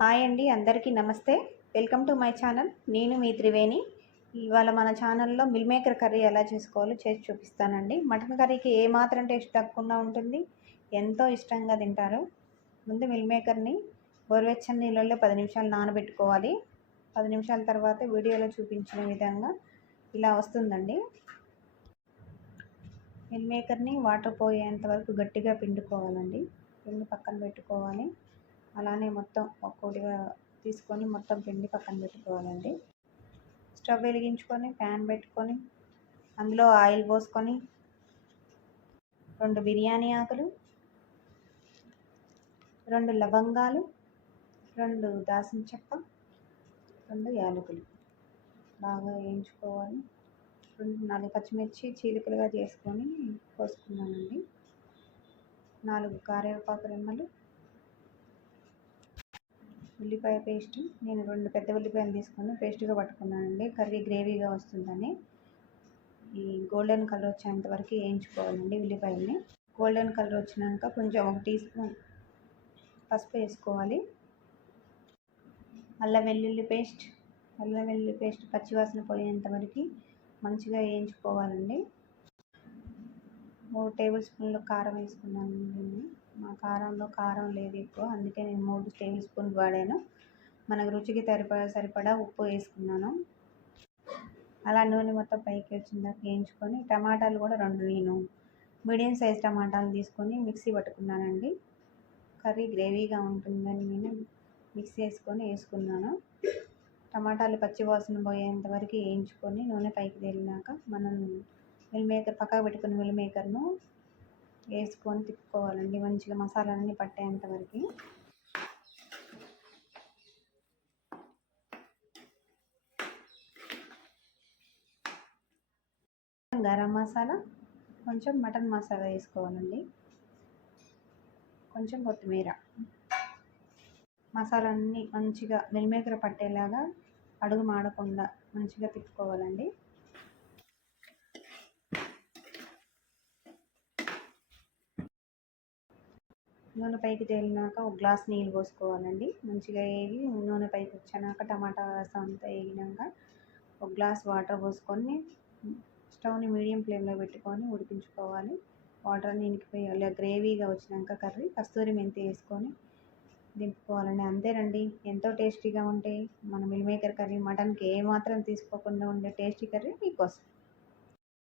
Hi అండి అందరికీ నమస్తే. Welcome to my channel. నేను మీ త్రివేణి. ఇవాళ మన ఛానల్లో మిల్ మేకర్ కర్రీ ఎలా చేసుకోవాలో చేసి చూపిస్తానండి. మటన్ కర్రీకి ఏ మాత్రం టేస్ట్ తగ్గకుండా ఉంటుంది. ఎంతో ఇష్టంగా తింటారు. ముందు మిల్ మేకర్ని గోరువెచ్చని నీళ్ళల్లో పది నిమిషాలు నానబెట్టుకోవాలి. పది నిమిషాల తర్వాత వీడియోలో చూపించిన విధంగా ఇలా వస్తుందండి. మిల్ మేకర్ని వాటర్ పోయేంత వరకు గట్టిగా పిండుకోవాలండి. పిండి పక్కన పెట్టుకోవాలి. అలానే మొత్తం ఒక్కొక్కటిగా తీసుకొని మొత్తం పిండి పక్కన పెట్టుకోవాలండి. స్టవ్ వెలిగించుకొని ప్యాన్ పెట్టుకొని అందులో ఆయిల్ పోసుకొని రెండు బిర్యానీ ఆకులు రెండు లవంగాలు రెండు దాసిన చెక్క రెండు యాలకులు. బాగా వేయించుకోవాలి. రెండు నాలుగు పచ్చిమిర్చి చీలికలుగా చేసుకొని కోసుకున్నానండి. నాలుగు కరివేపాకు రెమ్మలు ఉల్లిపాయ పేస్ట్. నేను రెండు పెద్ద ఉల్లిపాయలు తీసుకొని పేస్ట్గా పట్టుకున్నానండి. కర్రీ గ్రేవీగా వస్తుందని. ఈ గోల్డెన్ కలర్ వచ్చేంత వరకు వేయించుకోవాలండి ఉల్లిపాయల్ని. గోల్డెన్ కలర్ వచ్చినాక కొంచెం ఒక టీ స్పూన్ పసుపు వేసుకోవాలి. అల్లం వెల్లుల్లి పేస్ట్. అల్లం వెల్లుల్లి పేస్ట్ పచ్చివాసన పోయేంత వరకు మంచిగా వేయించుకోవాలండి. మూడు టేబుల్ స్పూన్లు కారం వేసుకున్నాను నేను మా కారంలో కారం లేదు ఎక్కువ. అందుకే నేను మూడు టేబుల్ స్పూన్లు వాడాను. మనకు రుచికి సరిపడా సరిపడా ఉప్పు వేసుకున్నాను. అలా నూనె మొత్తం పైకి వచ్చిందాక వేయించుకొని టమాటాలు కూడా రెండు నేను మీడియం సైజ్ టమాటాలు తీసుకొని మిక్సీ పట్టుకున్నానండి. కర్రీ గ్రేవీగా ఉంటుందని నేను మిక్సీ వేసుకొని వేసుకున్నాను. టమాటాలు పచ్చి వాసన పోయేంత వరకు వేయించుకొని నూనె పైకి తేలినాక మనం మిల్ మేకర్ పక్కకు పెట్టుకున్న మిల్ మేకర్ను వేసుకొని తిప్పుకోవాలండి. మంచిగా మసాలాలన్నీ పట్టేంత వరకు. గరం మసాలా కొంచెం మటన్ మసాలా వేసుకోవాలండి. కొంచెం కొత్తిమీర. మసాలాన్ని మంచిగా మిల్మేకర పట్టేలాగా అడుగు మాడకుండా మంచిగా తిప్పుకోవాలండి. నూనె పైకి తేలినాక ఒక గ్లాస్ నీళ్ళు పోసుకోవాలండి. మంచిగా వేగి నూనె పైకి వచ్చాక టమాటా రసం అంతా వేగినాక ఒక గ్లాస్ వాటర్ పోసుకొని స్టవ్ని మీడియం ఫ్లేమ్లో పెట్టుకొని ఉడికించుకోవాలి. వాటర్ నిండిపోయి ఇంకిపోయాలి గ్రేవీగా వచ్చినాక కర్రీ కస్తూరి మెంతి వేసుకొని దింపుకోవాలండి. అంతేనండి. ఎంతో టేస్టీగా ఉంటాయి. మన మిల్ మేకర్ కర్రీ మటన్కి ఏమాత్రం తీసుకోకుండా ఉండే టేస్టీ కర్రీ మీకోసం.